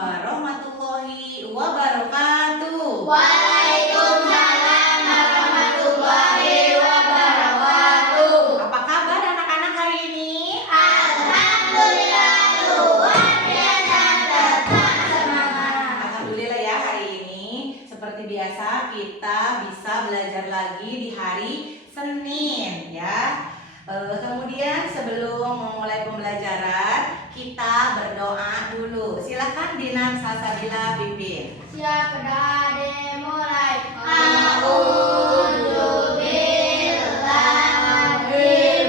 warahmatullahi wabarakatuh. Waalaikumsalam warahmatullahi wabarakatuh. Apa kabar anak-anak hari ini? Alhamdulillah luar biasa, tetap semangat. Alhamdulillah ya, hari ini seperti biasa kita bisa belajar lagi di hari Senin ya. Kemudian sebelum memulai pembelajaran kita berdoa dulu. Silakan Dinan Salsabila pimpin. Siap, berdoa dimulai. A'udzu billahi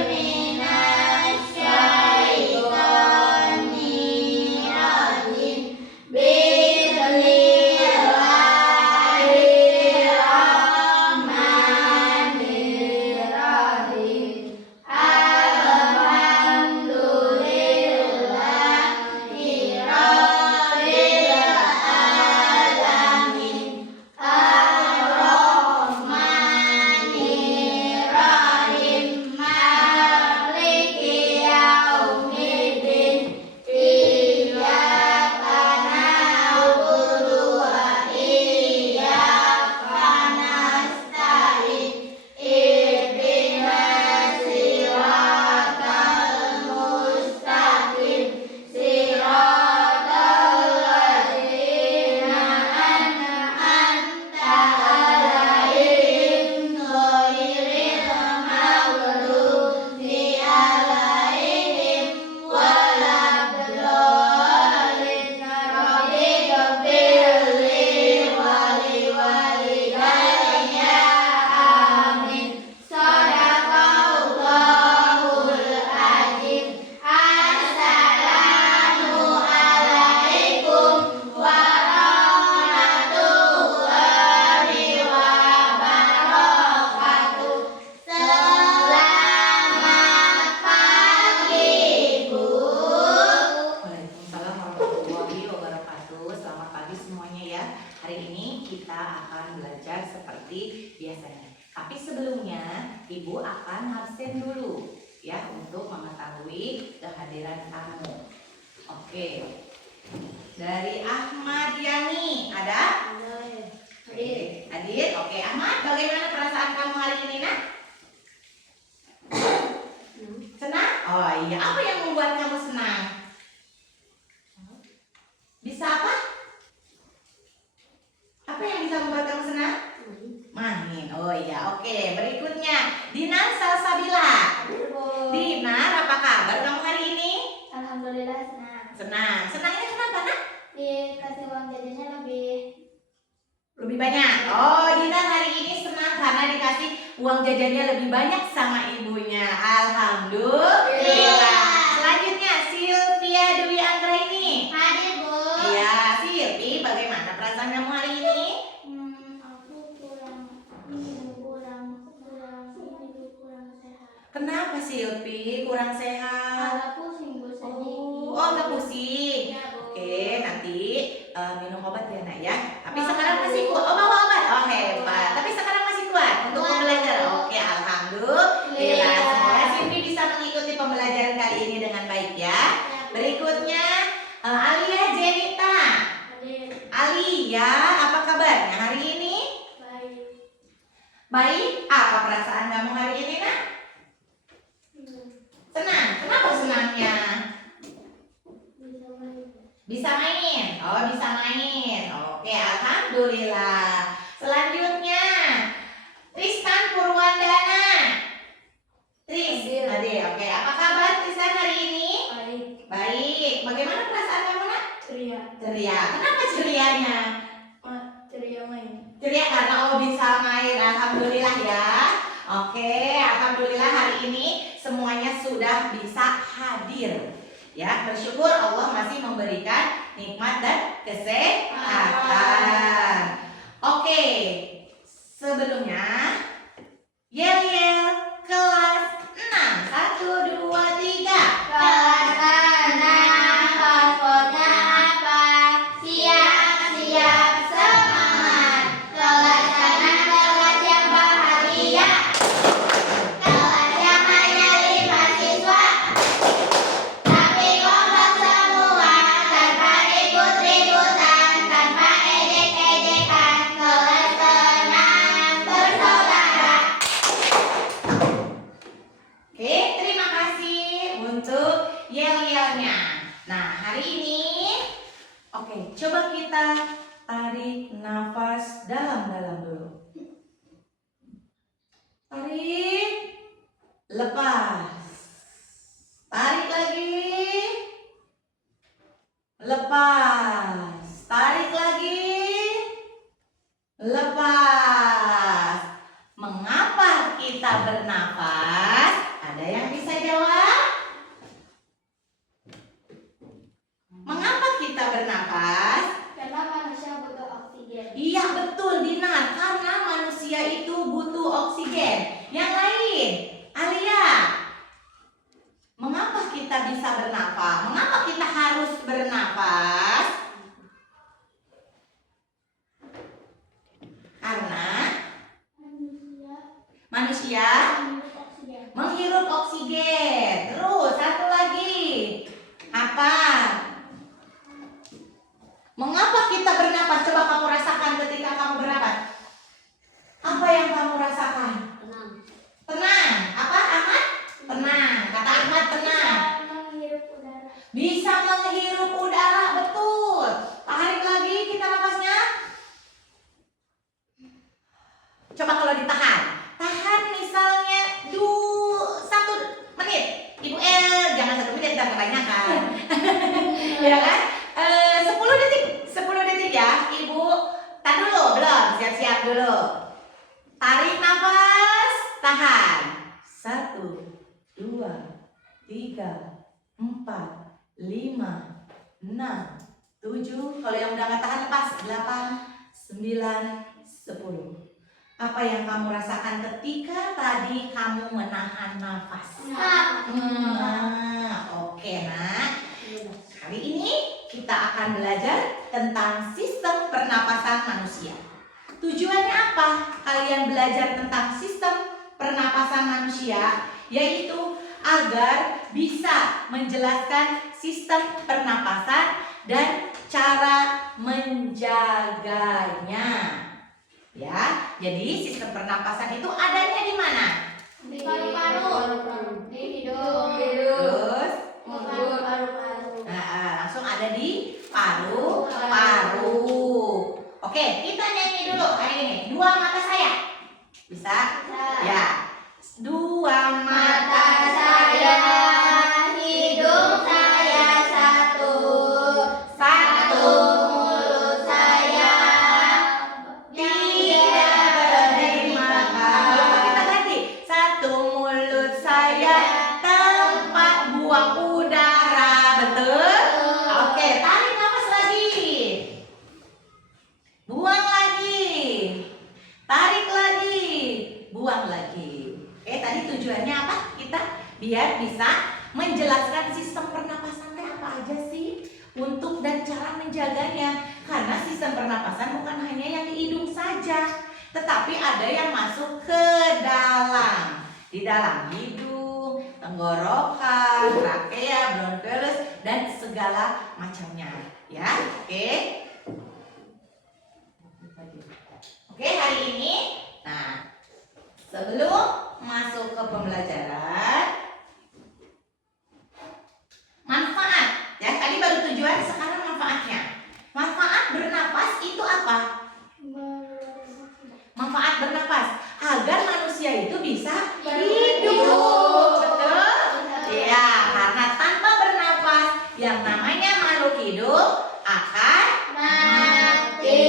minasyaitonir rajim. Bismillahirrahmanirrahim. Waalaikumsalam warahmatullahi wabarakatuh. Selamat pagi semuanya ya. Hari ini kita akan belajar seperti biasanya. Tapi sebelumnya Ibu akan absen dulu ya untuk mengetahui kehadiran tamu. Oke. Dari Ahmad Yani ada? Hadir. Oke, Ahmad, bagaimana perasaan kamu hari ini, Nak? Senang? Oh iya, apa yang membuat kamu senang? Bisa apa? Apa yang bisa membuat kamu senang? Main. Oh iya, oke. Berikutnya, Dinar Salsabila. Dinar, apa kabar kamu hari ini? Alhamdulillah senang. Senang. Senangnya kenapa, Nak? Dikasih uang jajannya Lebih banyak. Oh, Dinar hari ini senang karena dikasih uang jajannya lebih banyak sama ibunya. Alhamdulillah. Selanjutnya, Sylvia Dwi Anggraini. hadir, Bu. Iya, Silvi, bagaimana perasaan kamu hari ini? Aku kurang sehat. Kenapa Silvi kurang sehat? Agak pusing, Bu, sedikit. Oh, agak pusing. Ya, Bu. Oke, nanti minum obat ya, Nak ya. Tapi sekarang masih kuat. Oh, bawa obat. Oh, hebat. Tapi sekarang masih kuat untuk pembelajaran. Oke, alhamdulillah. Semoga Silvi bisa mengikuti pembelajaran kali ini dengan baik ya. Berikutnya Alia Jenita. Hadir. Alia, apa kabarnya hari ini? Baik. Baik. Apa perasaan kamu hari ini, Nak? Senang. Kenapa senangnya? Bisa main. Oh, bisa main. Oke, alhamdulillah. Selanjutnya, Tristan Purwandana. Tris, hadir. Oke, apa kabar Tristan hari ini? Baik. Baik. Bagaimana perasaan kamu, Nak? Ceria. Ceria. Kenapa cerianya? Ceria main. Ceria karena bisa main. Alhamdulillah ya. Oke, alhamdulillah hari ini semuanya sudah bisa hadir. Ya, bersyukur Allah masih memberikan nikmat dan kesehatan. Oke, sebelumnya yel-yel kelas 6. 1, 2, 3. Kelas 6, paspornya apa? Siap-siap semangat. Kelas 6 kelas yang bahagia. Kelas yang hanya 5 siswa. Tapi kompak semua tanpa ikut ribut hari ini, oke, coba kita tarik nafas dalam-dalam dulu. Tarik, lepas. Tarik lagi, lepas. Tarik lagi, lepas. Mengapa kita bernafas? Ada yang bisa jawab? Mengapa kita bernafas? Karena manusia butuh oksigen. Iya betul Dinar, karena manusia itu butuh oksigen. Yang lain, Alia, mengapa kita bisa bernafas? Mengapa kita harus bernafas? Karena manusia butuh oksigen. menghirup oksigen. Terus satu lagi, apa? Mengapa kita bernafas? Coba kamu rasakan ketika kamu bernafas. Apa yang kamu rasakan? Tenang. Tenang. Apa Ahmad? Tenang. Kata Ahmad tenang. Menghirup udara. Bisa menghirup udara, betul. Tarik lagi kita nafasnya. Coba kalau ditahan. Tahan misalnya 1 menit. Ibu El, jangan 1 menit dan kebanyakan. Ya kan? 10 detik. 10 detik ya. Ibu, tahan dulu, belum? Siap-siap dulu. Tarik nafas, tahan. 1, 2, 3, 4, 5, 6, 7. Kalau yang udah nggak tahan lepas. 8, 9, 10. Apa yang kamu rasakan ketika tadi kamu menahan nafas? Oke nak. Kali ini kita akan belajar tentang sistem pernapasan manusia. Tujuannya apa? Kalian belajar tentang sistem pernapasan manusia, yaitu agar bisa menjelaskan sistem pernapasan dan cara menjaganya. Ya, jadi sistem pernapasan itu adanya di mana? Di paru-paru. Di hidung. Terus, Paru-paru. langsung ada di paru-paru. Oke, kita nyanyi dulu kayak ini. 2 mata saya. Bisa? Ya. 2 mata saya. Hidung saya 1. 1 Mulut saya. tidak berdiri makan. Coba kita ganti. 1 mulut saya tempat buang udara. Betul? Oke, tarik nafas lagi. Buang lagi. Tarik lagi. Buang lagi. Oke, tadi tujuannya apa? Kita biar bisa menjelaskan sistem pernapasan apa aja sih untuk dan cara menjaganya. Karena sistem pernapasan bukan hanya yang di hidung saja, tetapi ada yang masuk ke dalam. Di dalam hidung, tenggorokan, trakea, bronkiolus dan segala macamnya. Ya, oke. Oke, hari ini, nah, sebelum masuk ke pembelajaran, manfaat. Ya, tadi baru tujuan, sekarang manfaatnya. Manfaat bernapas itu apa? Manfaat bernapas agar manusia itu bisa hidup. Betul? Ya, karena tanpa bernapas yang namanya makhluk hidup akan Mati.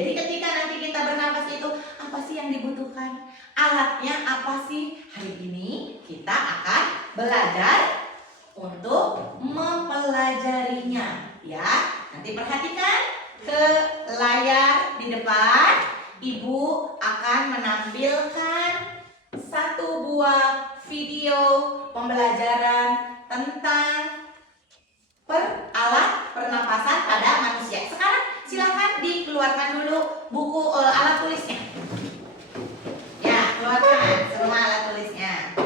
Jadi ketika nanti kita bernapas itu apa sih yang dibutuhkan? Alatnya apa sih? Hari ini kita akan belajar untuk mempelajarinya, ya. Nanti perhatikan ke layar di depan. Ibu akan menampilkan 1 buah video pembelajaran tentang alat pernapasan pada manusia. Sekarang silakan dikeluarkan dulu buku alat tulisnya. Ya, keluarkan semua alat tulisnya.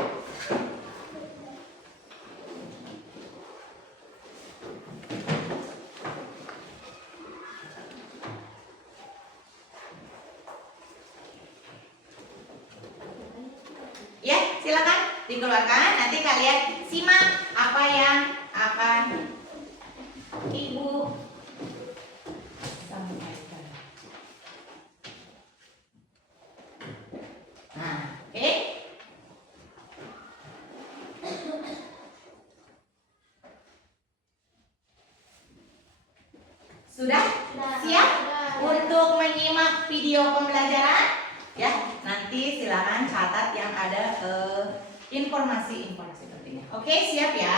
Ya, silakan dikeluarkan. Nanti kalian simak apa yang akan Ibu sampaikan. Nah, oke. Sudah? Siap untuk menyimak video pembelajaran? Ya, nanti silakan catat yang ada informasi-informasi pentingnya. Oke, siap ya?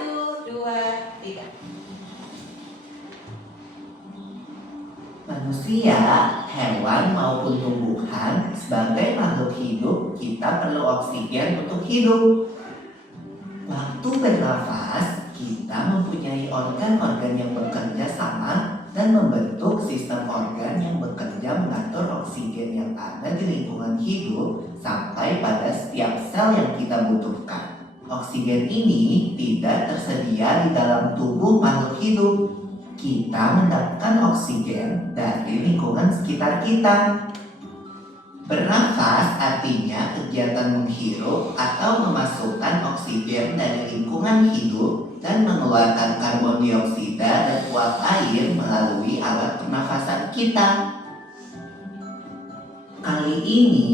1, 2, 3. Manusia, hewan maupun tumbuhan, sebagai makhluk hidup, kita perlu oksigen untuk hidup. Waktu bernafas, kita mempunyai organ-organ yang bekerja sama dan membentuk sistem organ yang bekerja mengatur oksigen yang ada di lingkungan hidup sampai pada setiap sel yang kita butuhkan. Oksigen ini tidak tersedia di dalam tubuh makhluk hidup. Kita mendapatkan oksigen dari lingkungan sekitar kita. Bernafas artinya kegiatan menghirup atau memasukkan oksigen dari lingkungan hidup dan mengeluarkan karbon dioksida dan uap air melalui alat pernafasan kita. Kali ini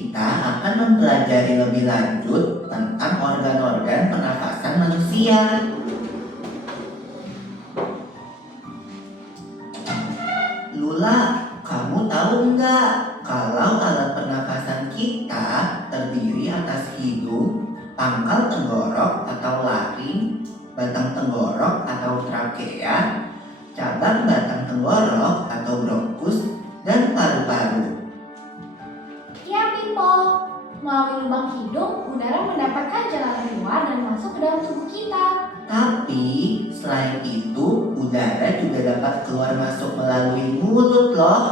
kita akan mempelajari lebih lanjut tentang organ-organ pernafasan manusia. Lula, kamu tahu nggak kalau alat pernafasan kita terdiri atas hidung, pangkal tenggorok atau laring, batang tenggorok atau trakea, cabang batang tenggorok atau bronkus, dan paru-paru. Ya, Pipo. Melalui lubang hidung, udara mendapatkan jalan keluar dan masuk ke dalam tubuh kita. Tapi selain itu, udara juga dapat keluar masuk melalui mulut loh.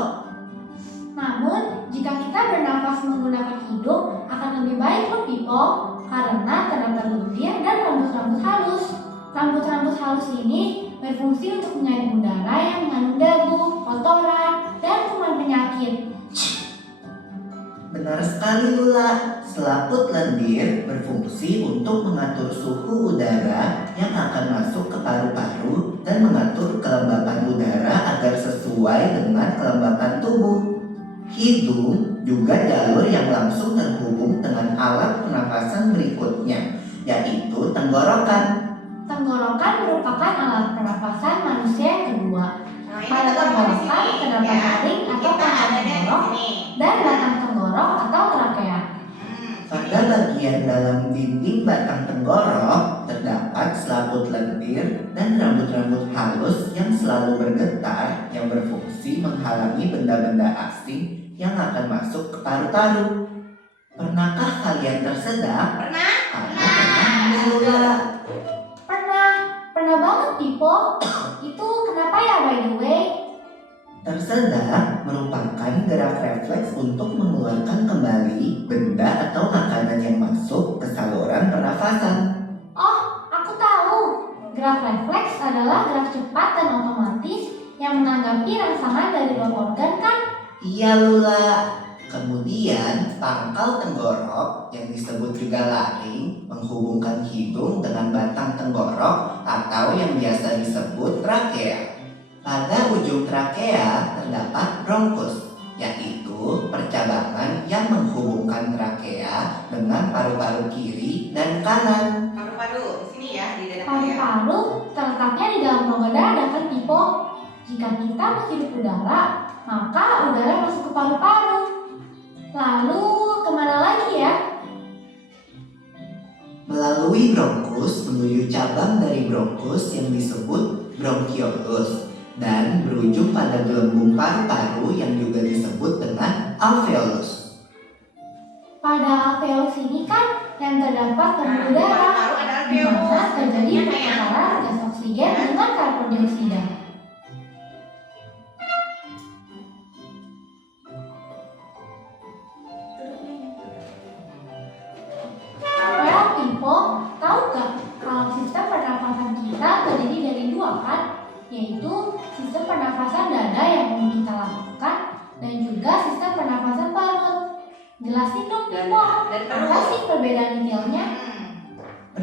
Namun, jika kita bernafas menggunakan hidung, akan lebih baik loh, Pipo. Karena terdapat lendir dan rambut-rambut halus. Rambut-rambut halus ini berfungsi untuk menyaring udara yang mengandung debu, kotoran, dan kuman penyakit. Benar sekali Lula, selaput lendir berfungsi untuk mengatur suhu udara yang akan masuk ke paru-paru dan mengatur kelembapan udara agar sesuai dengan kelembapan tubuh. Hidung juga jalur yang langsung terhubung dengan alat pernafasan berikutnya, yaitu tenggorokan. Tenggorokan merupakan alat pernafasan manusia yang kedua. Nah, ini Pada tenggorokan di tenggorokan sini terdapat ya. laring atau Kita pangkal ada di tenggorok sini. dan batang tenggorok atau trakea. Pada bagian dalam dinding batang tenggorok terdapat selaput lendir dan rambut-rambut halus yang selalu bergetar yang berfungsi menghalangi benda-benda asing yang akan masuk ke paru-paru. Pernahkah kalian tersedak? Pernah? Kamu pernah Lula? Pernah banget, Pipo. Itu kenapa ya, by the way? Tersedak merupakan gerak refleks untuk mengeluarkan kembali benda atau makanan yang masuk ke saluran pernafasan. Oh, aku tahu. Gerak refleks adalah gerak cepat dan otomatis yang menanggapi rangsangan dari luar organ, kan? Iya Lula. Kemudian pangkal tenggorok yang disebut juga laring menghubungkan hidung dengan batang tenggorok atau yang biasa disebut trakea. Pada ujung trakea terdapat bronkus, yaitu percabangan yang menghubungkan trakea dengan paru-paru kiri dan kanan. Paru-paru di sini ya, di dada ya. Paru-paru terletaknya di dalam rongga dada, kan, Pipo? Jika kita menghirup udara, maka udara masuk ke paru-paru. Lalu kemana lagi ya? Melalui bronkus menuju cabang dari bronkus yang disebut bronkiolus dan berujung pada gelembung paru-paru yang juga disebut dengan alveolus. Pada alveolus ini kan yang terdapat pembuluh darah, Paru-paru ada di mana alveolus. terjadi Iya, sayang. pertukaran gas oksigen dengan karbon dioksida. Well, Pipo, tahu gak kalau sistem pernafasan kita terdiri dari dua, kan? Yaitu sistem pernafasan dada yang umum kita lakukan dan juga sistem pernafasan perut. Jelasin dong, Pipo. Dan Apa sih perbedaan detailnya?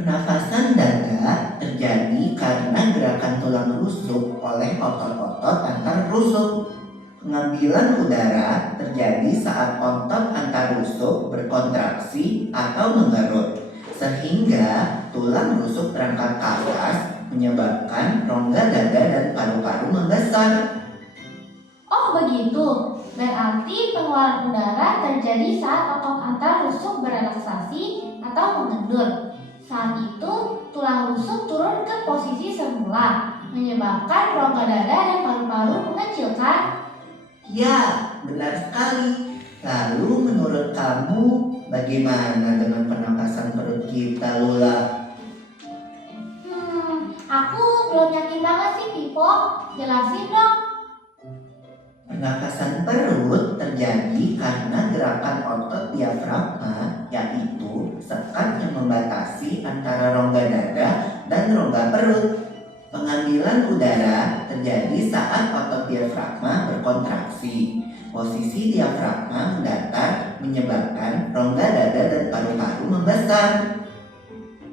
Pernafasan dada terjadi karena gerakan tulang rusuk oleh otot-otot antar rusuk. Pengambilan udara terjadi saat otot antar rusuk berkontraksi atau mengerut, sehingga tulang rusuk terangkat ke atas menyebabkan rongga dada dan paru-paru membesar. Oh begitu, berarti pengeluaran udara terjadi saat otot antar rusuk berelaksasi atau mengendur. Saat itu, tulang rusuk turun ke posisi semula, menyebabkan rongga dada dan paru-paru mengecilkan. Ya, benar sekali. Lalu menurut kamu bagaimana dengan pernapasan perut kita, Lula? Aku belum yakin banget sih, Pipo. Jelasin dong. Pernapasan perut terjadi karena gerakan otot diafragma, yaitu sekat yang membatasi antara rongga dada dan rongga perut. Pengambilan udara terjadi saat otot diafragma berkontraksi. Posisi diafragma mendatar menyebabkan rongga dada dan paru-paru membesar.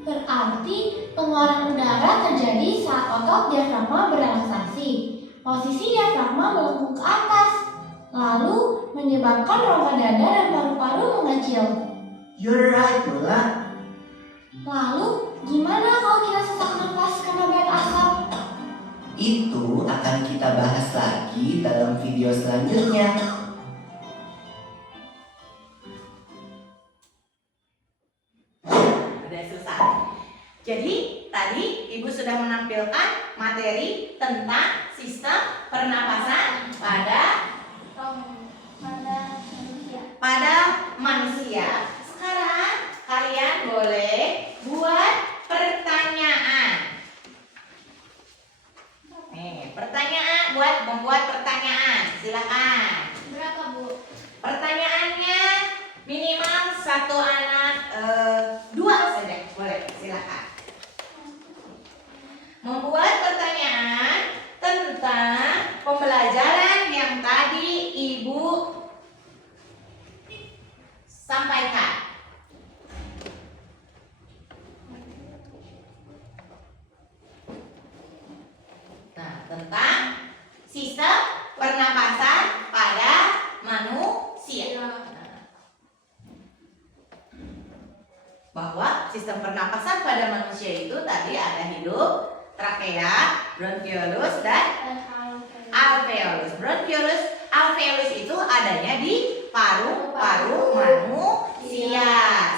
Berarti pengeluaran udara terjadi saat otot diafragma berelaksasi. Posisi diafragma melengkung ke atas, lalu menyebabkan rongga dada dan paru-paru mengecil. You're right, Lula. Lalu, gimana kalau kita sesak nafas karena banyak asap? Itu akan kita bahas lagi dalam video selanjutnya. Udah selesai. Jadi tadi Ibu sudah menampilkan materi tentang sistem pernapasan pada manusia. Sekarang kalian boleh buat pertanyaan. Nih, membuat pertanyaan. Silakan. Berapa, Bu? Pertanyaannya minimal satu anak, dua saja. Boleh, silakan. Membuat pertanyaan tentang pembelajaran yang tadi Ibu sampaikan. Nah, tentang sistem pernapasan pada manusia. Bahwa sistem pernapasan pada manusia itu tadi ada hidung, trakea, bronkiolus, dan alveolus. Bronkiolus, alveolus itu adanya di paru-paru manusia.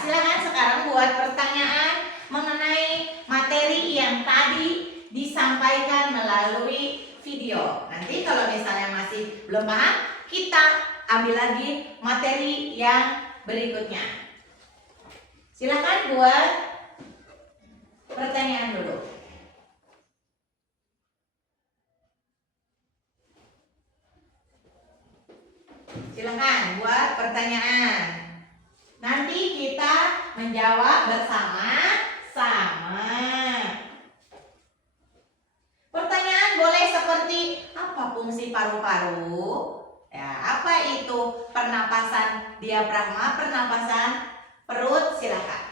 Silakan sekarang buat pertanyaan mengenai materi yang tadi disampaikan melalui video. Nanti kalau misalnya masih belum paham, kita ambil lagi materi yang berikutnya. Silakan buat pertanyaan dulu. Silakan buat pertanyaan. Nanti kita menjawab bersama-sama. Pertanyaan boleh seperti apa fungsi paru-paru? Ya, apa itu pernapasan diafragma, pernapasan perut? Silakan.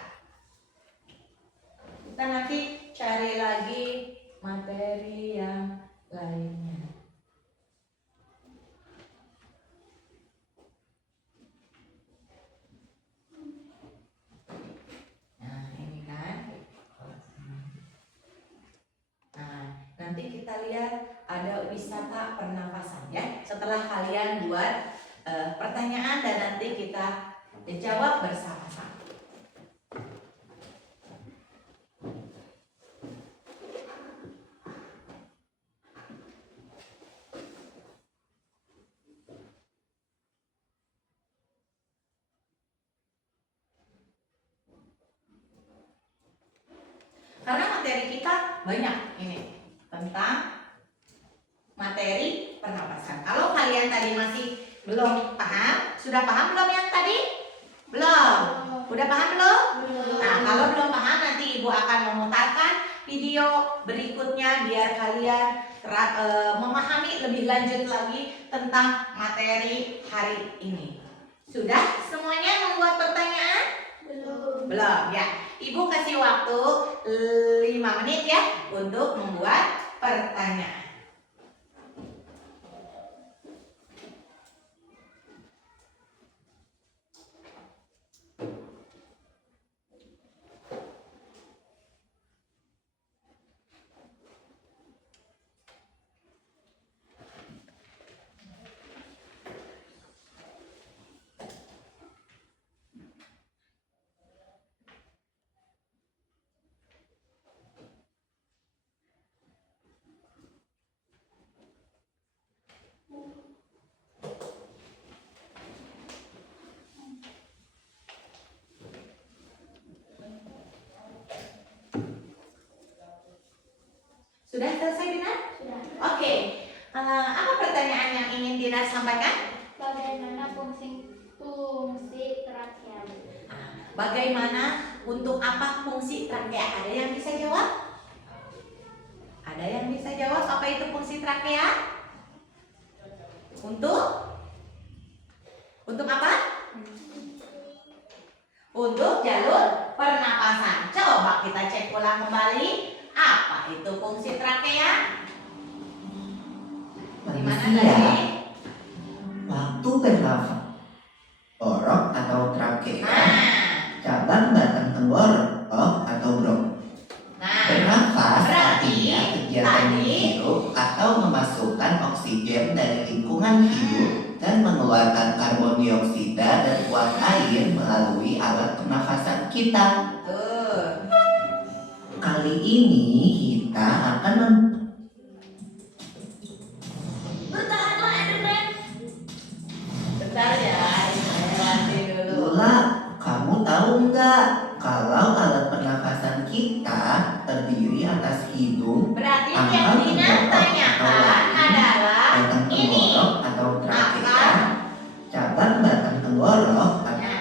Kita nanti cari lagi materi yang lainnya. Nah, ini kan. Nah, nanti kita lihat ada wisata pernapasan ya. Setelah kalian buat pertanyaan dan nanti kita jawab bersama-sama. Karena materi kita banyak ini tentang materi pernapasan. Kalau kalian tadi masih belum paham, sudah paham belum yang tadi? Belum? Udah paham belum? Nah, kalau belum paham nanti Ibu akan memutarkan video berikutnya biar kalian memahami lebih lanjut lagi tentang materi hari ini. Sudah semuanya membuat pertanyaan? Belum ya. Ibu kasih waktu 5 menit ya untuk membuat pertanyaan. Sudah selesai Dinar? Sudah. Oke. Apa pertanyaan yang ingin Dinar sampaikan? Bagaimana fungsi trakea? Bagaimana untuk apa fungsi trakea? Ada yang bisa jawab? Ada yang bisa jawab apa itu fungsi trakea? Untuk apa? Untuk jalur pernapasan. Coba kita cek ulang kembali. Apa itu fungsi trakea? Di mana Manusia tadi? waktu bernafas, orok atau trakea, Nah, cabang batang tenggorok atau bronk. nah, Bernafas berarti artinya kegiatan tadi menghirup atau memasukkan oksigen dari lingkungan hidup dan mengeluarkan karbon dioksida dan uap air melalui alat pernafasan kita. tuh. Kali ini kita akan Bertahanlah Eden. Bentar ya, saya latih dulu. Lula, kamu tahu nggak kalau alat pernafasan kita terdiri atas hidung, Berarti Apa yang Dina tenggorok tanyakan atau adalah batang ini. tenggorok atau trakea, Apa? cabang batang tenggorok atau Nah,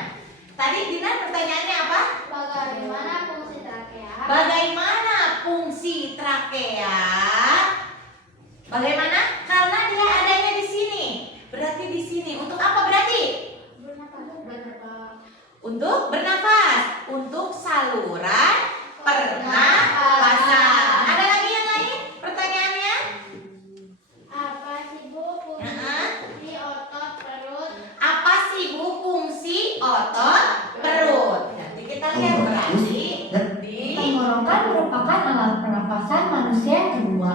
tadi Dina pertanyaannya apa? Bagaimana fungsi trakea? Bagaimana fungsi trakea? Bagaimana? Karena dia adanya di sini. Berarti di sini untuk apa berarti? Untuk bernafas, untuk saluran pernapasan. Ada lagi yang lain pertanyaannya? Apa sih Bu fungsi otot perut? Apa sih Bu fungsi otot perut? Nanti kita lihat berarti di Tenggorokan merupakan alat pernapasan manusia yang kedua.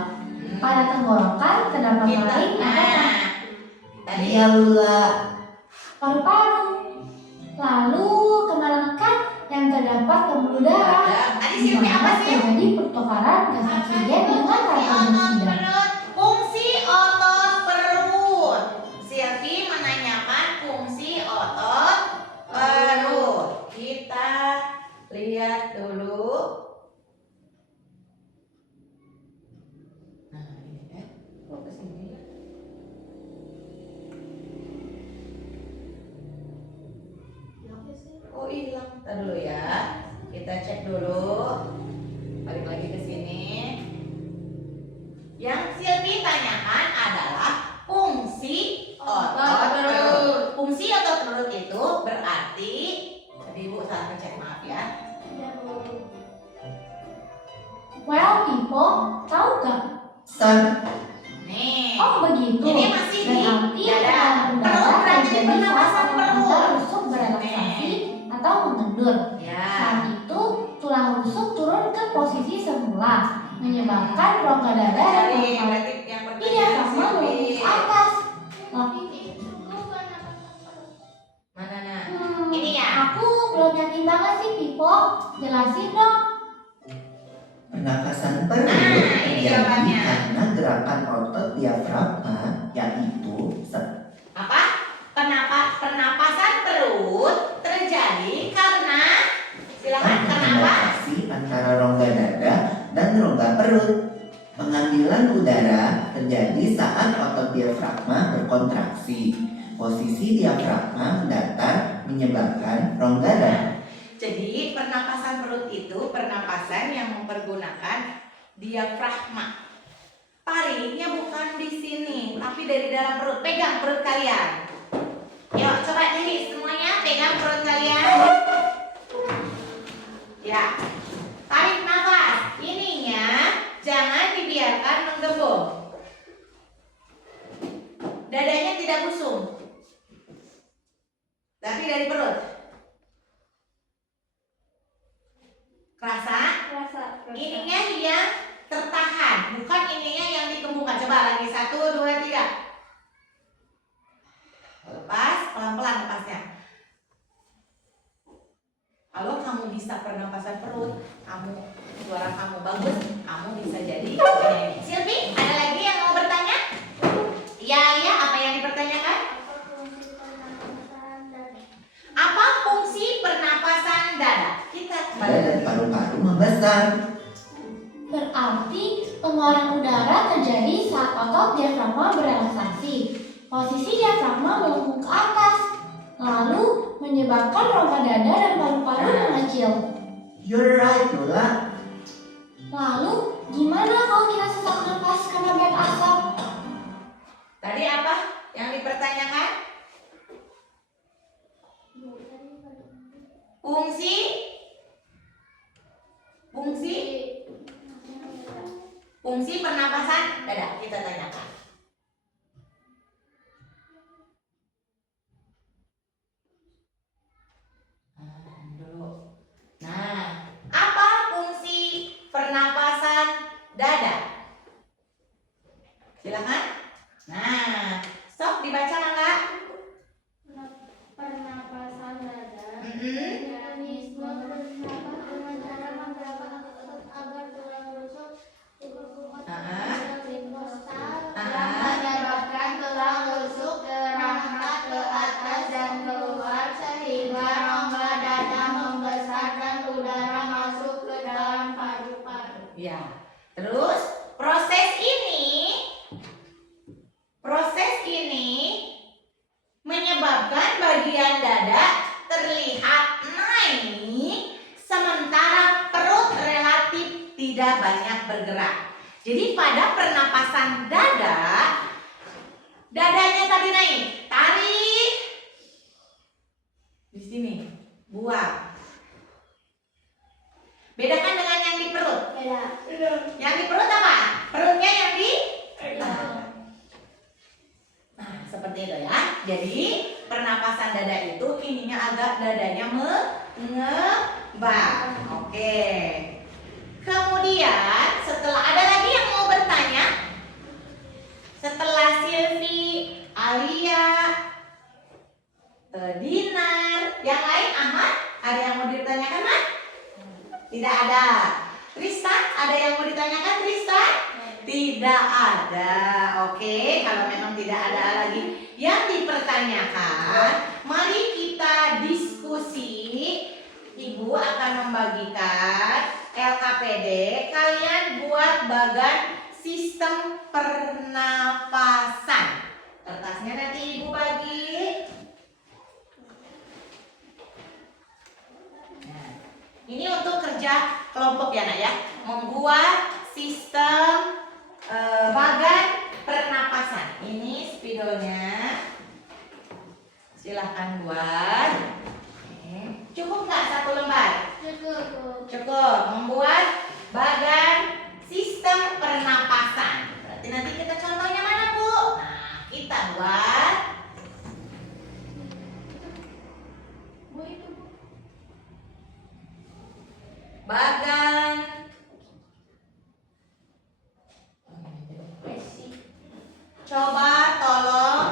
Pada tenggorokan terdapat kita. taring atau Nah, tadi Iya Lula. paru-paru. Lalu kemana yang terdapat pembuluh darah. tadi Silvi apa sih? Terjadi pertukaran gas oksigen dengan karbon dioksida. Fungsi otot perut. Silvi menanyakan fungsi otot perut. Kita lihat dulu. Nah, ini kan. Kok kesini? Oh hilang, kita dulu ya. Kita cek dulu. Balik lagi ke sini. Yang Silvi tanyakan adalah fungsi otot perut. Fungsi otot perut itu berarti, tadi Ibu salah ngecek, maaf ya. Well, people, tahu gak? Sir, Nih, Oh begitu. ini masih di Berarti dada. tekanan Perut udara berarti terjadi pernapasan saat perut. tulang rusuk berelaksasi atau mengendur. Ya. Saat itu tulang rusuk turun ke posisi semula, menyebabkan rongga dada dan Cari rongga berarti yang iya pertanyaan sama Silvi. melengkung ke atas. Mana nah? Hmm, Ini ya. Aku belum yakin banget sih, Pipo. Jelasin dong. pernafasan perut Nah, ini terjadi jawabannya. karena gerakan otot diafragma, yaitu Apa? Pernapasan perut terjadi karena silakan karena apa? koordinasi antara rongga dada dan rongga perut. Pengambilan udara terjadi saat otot diafragma berkontraksi. Posisi diafragma mendatar menyebabkan rongga dada. Jadi pernapasan perut itu pernapasan yang mempergunakan diafragma. Taringnya bukan di sini, tapi dari dalam perut. Pegang perut kalian. Yuk, coba jadi semuanya pegang perut kalian. Ya. Tarik nafas. Ininya jangan dibiarkan menggembung. Dadanya tidak busung. Tapi dari perut. Kerasa? Ininya yang tertahan, bukan ininya yang dikembungkan. Coba lagi 1, 2, 3. Lepas, pelan-pelan lepasnya. Kalau kamu bisa pernapasan perut, suara kamu bagus, kamu bisa jadi penyanyi. Silvi, ada lagi yang mau bertanya? Ya, apa yang dipertanyakan? Apa fungsi pernapasan dada? Kita Dada dan paru-paru membesar. Berarti pengeluaran udara terjadi saat otot diafragma berelaksasi. Posisi diafragma melengkung ke atas, lalu menyebabkan rongga dada dan paru-paru mengecil. You're right, Lola. Lalu, gimana kalau kita sesak nafas karena banyak asap? Tadi apa yang dipertanyakan? Fungsi pernapasan dada kita tanyakan. Nah, apa fungsi pernapasan dada? Silakan. Nah, sok dibaca Nangga. Pernapasan dada. Mm-mm. Mekanisme pernapasan dengan cara menggerakkan otot agar tulang rusuk diperkuat dengan limfostat yang menyebabkan tulang rusuk terangkat ke atas dan keluar sehingga rongga dada membesar dan udara masuk ke dalam paru-paru. Ya. Terus proses ini menyebabkan bagian dada terlihat naik sementara perut relatif tidak banyak bergerak. Jadi pada pernapasan dada, dadanya tadi naik, tarik di sini, buang. Bedakan dengan yang di perut. Yang di perut apa? Perutnya yang di Nah, seperti itu ya. Jadi pernapasan dada itu ininya agak dadanya mengembang. Oke. Kemudian setelah ada lagi yang mau bertanya? Setelah Silvi, Alia, Dinar, yang lain Ahmad, ada yang mau ditanyakan, Mat? Tidak ada. Tristan, ada yang mau ditanyakan, Tristan? Tidak ada. Oke, kalau memang tidak ada lagi yang dipertanyakan, mari kita diskusi. Ibu akan membagikan LKPD. Kalian buat bagan sistem pernapasan. Kertasnya nanti Ibu bagi. Nah, ini untuk kerja kelompok ya Nak ya. Membuat sistem bagan pernapasan. Ini spidolnya. Silahkan buat. Cukup nggak 1 lembar? Cukup. Membuat bagan sistem pernapasan. Berarti nanti kita contohnya mana Bu? Nah, kita buat bagan coba tolong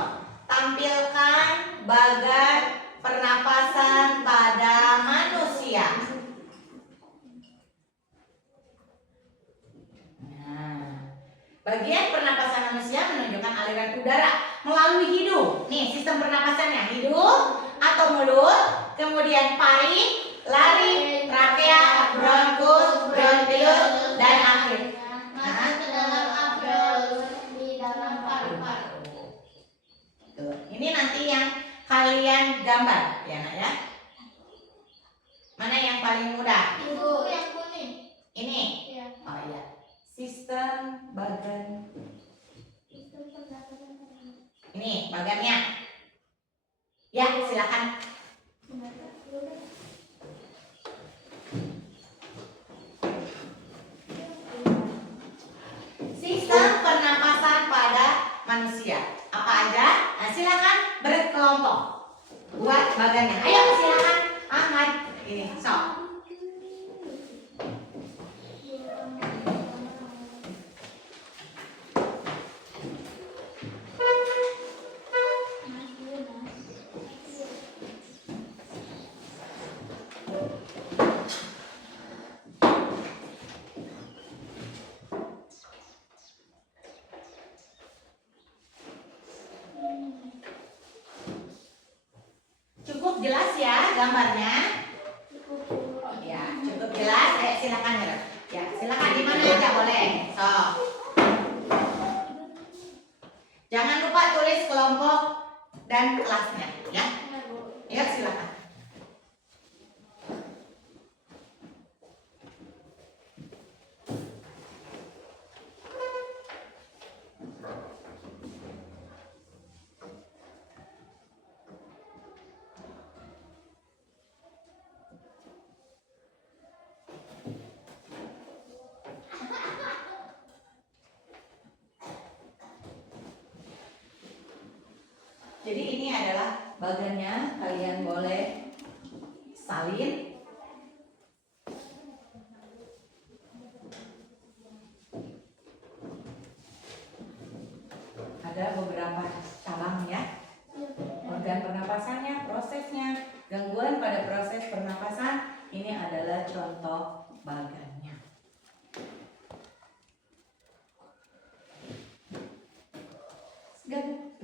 tampilkan bagan pernapasan pada manusia. Nah, bagian pernapasan manusia menunjukkan aliran udara melalui hidung. Nih, sistem pernapasannya hidung atau mulut, kemudian parit, laring, trakea, bronkus, bronkiolus, dan akhir. Masuk ke dalam alveolus di dalam paru-paru. Tuh, ini nanti yang kalian gambar ya Nak ya. Mana yang paling mudah? Ibu yang kuning. Ini. Ya. Oh iya. Sistem bagan. Ini bagannya. Ya, silakan. aja. Nah, silakan berkelompok buat bagannya. Ayo silakan Ahmad. Ini, sok. Cukup jelas ya gambarnya? Ya, cukup jelas. Ayo silakan ya. Ya, silakan di mana aja boleh. Sok. Jangan lupa tulis kelompok dan kelasnya, ya. Ya, silakan. Jadi ini adalah bagannya, kalian boleh salin. Ada beberapa cabang ya. Organ pernapasannya, prosesnya, gangguan pada proses pernapasan, ini adalah contoh bagannya. Gabung.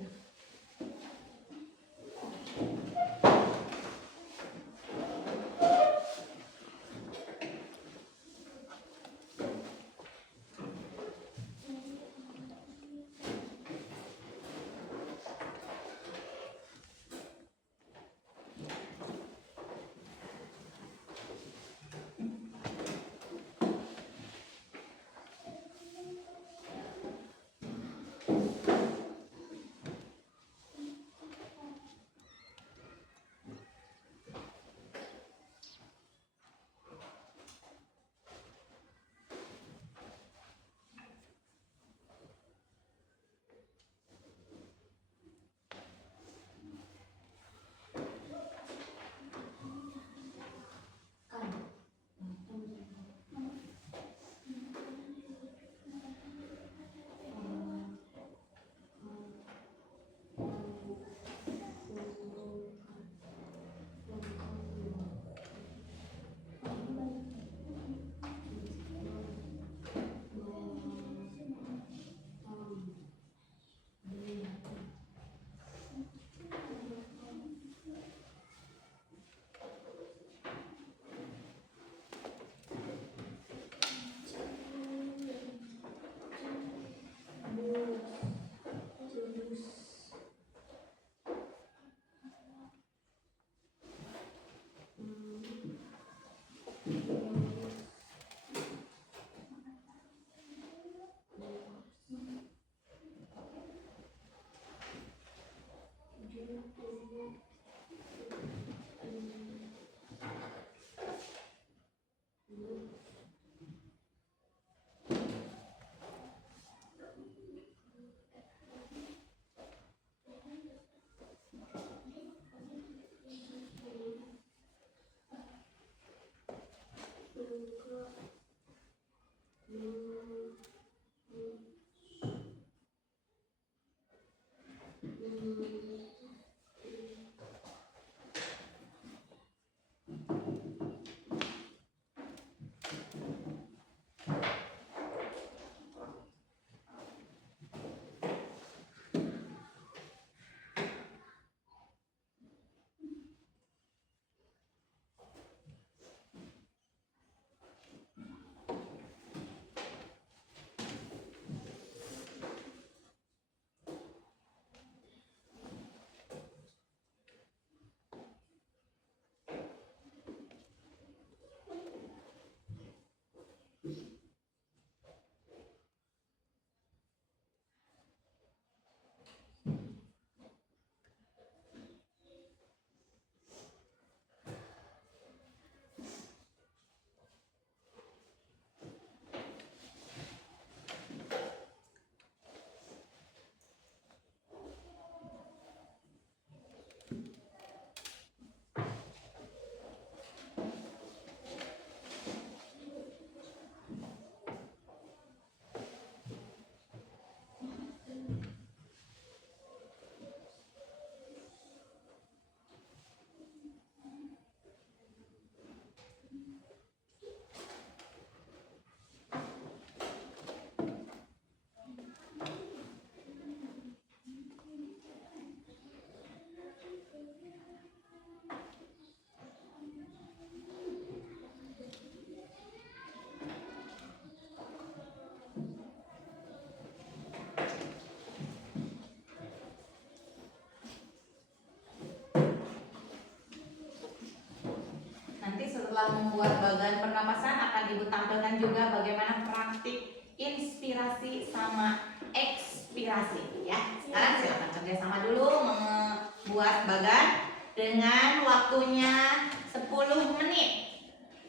membuat bagan pernapasan akan Ibu tampilkan juga bagaimana praktik inspirasi sama ekspirasi ya. Sekarang silakan kerjasama dulu membuat bagan dengan waktunya 10 menit.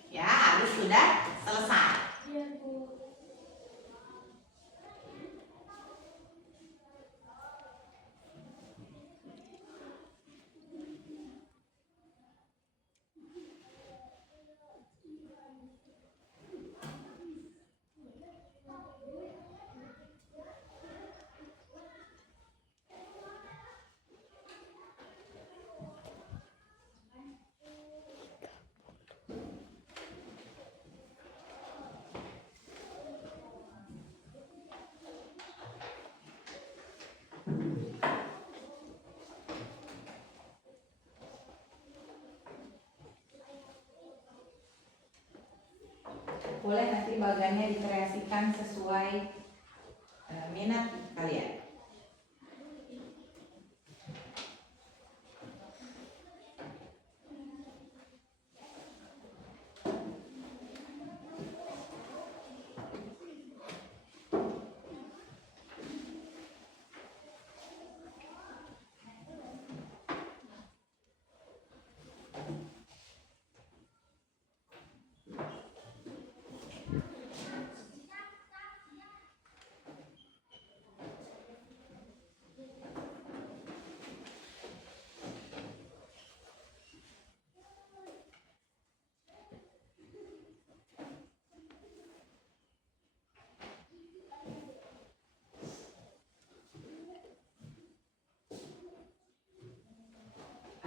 Ya, harus sudah selesai. Boleh nanti bagannya dikreasikan sesuai minat kalian.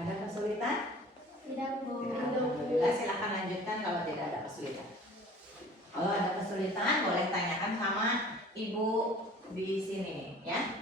Ada kesulitan? Tidak, Bu. Alhamdulillah, silakan lanjutkan kalau tidak ada kesulitan. Kalau ada kesulitan boleh tanyakan sama Ibu di sini ya.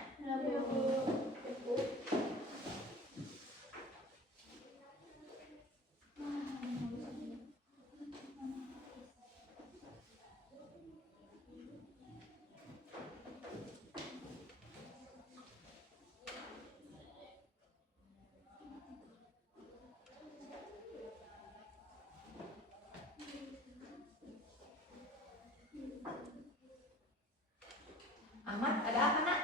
Ahmad, ada apa nak?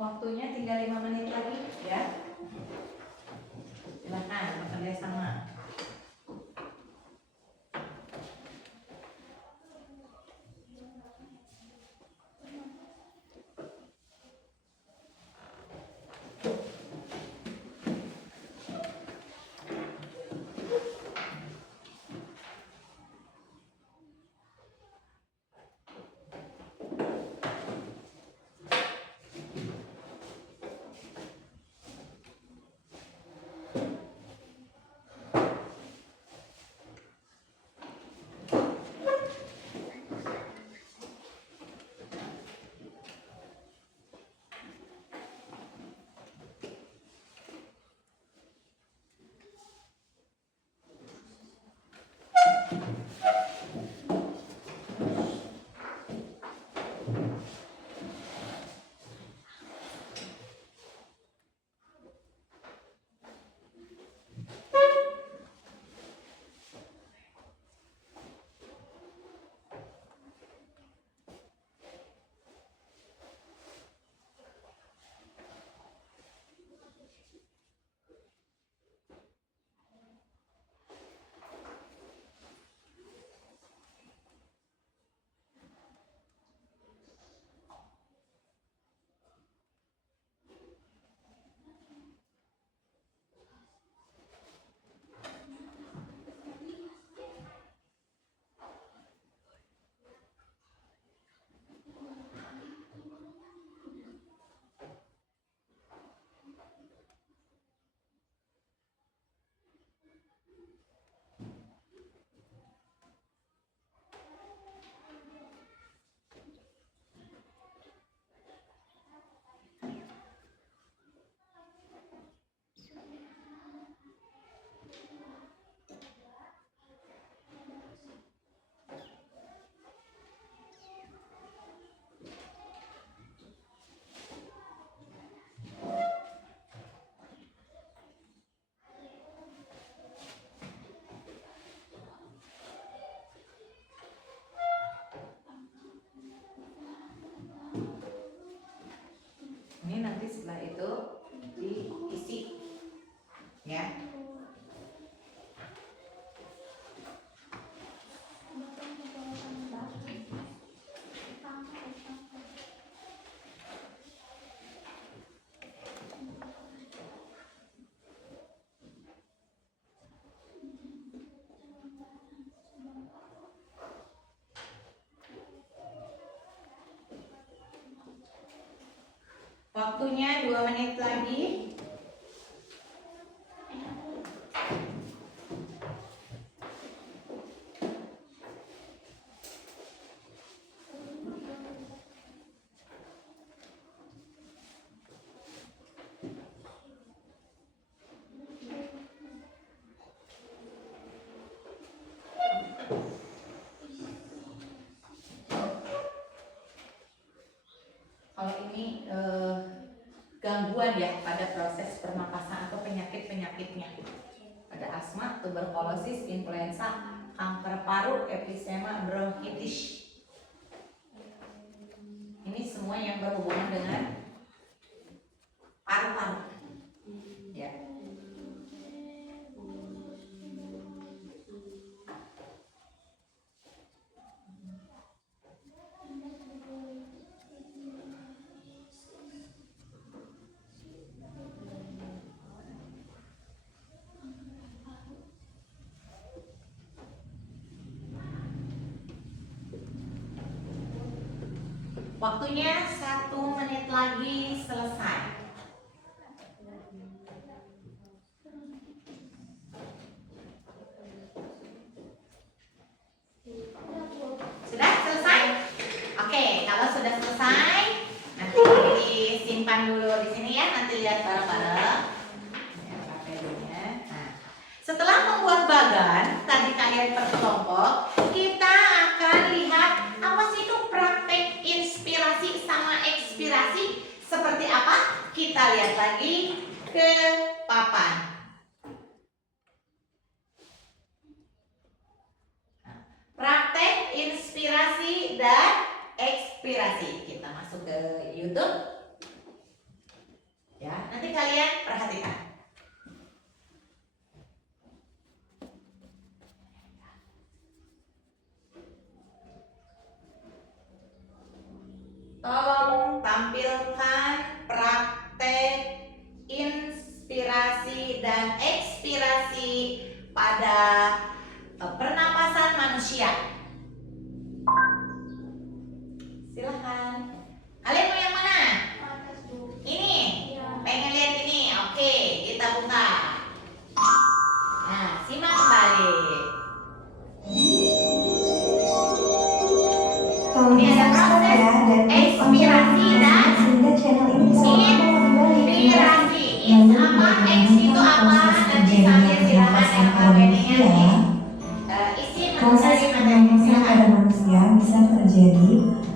Waktunya tinggal 5 menit lagi ya. Silakan bekerja sama. Ini nanti setelah itu diisi ya. Waktunya 2 menit lagi. Kalau ini gangguan ya pada proses pernapasan atau penyakit-penyakitnya. Ada asma, tuberkulosis, influenza, kanker paru, emfisema, bronkitis. Ini semua yang berhubungan dengan paru-paru. Ya. Waktunya 1 menit lagi selesai. Sudah selesai? Oke, kalau sudah selesai, nanti disimpan dulu di sini ya. Nanti lihat bareng-bareng. Ya, papelnya. Nah, setelah membuat bagan, tadi kalian berkelompok, kita akan lihat apa sih itu praktek inspirasi sama ekspirasi seperti apa? Kita lihat lagi ke papan. Praktek inspirasi dan ekspirasi. Kita masuk ke YouTube. tampilkan praktek inspirasi dan ekspirasi pada pernapasan manusia. Silahkan. Kalian mau yang mana? Ini? Pengen lihat ini? Oke, kita buka. Nah, simak kembali. Ini ada proses ekspirasi dan inspirasi. Ins apa? X itu apa? Nanti sambil silakan LKPD-nya isi Proses mencari materi. pernapasan pada manusia bisa terjadi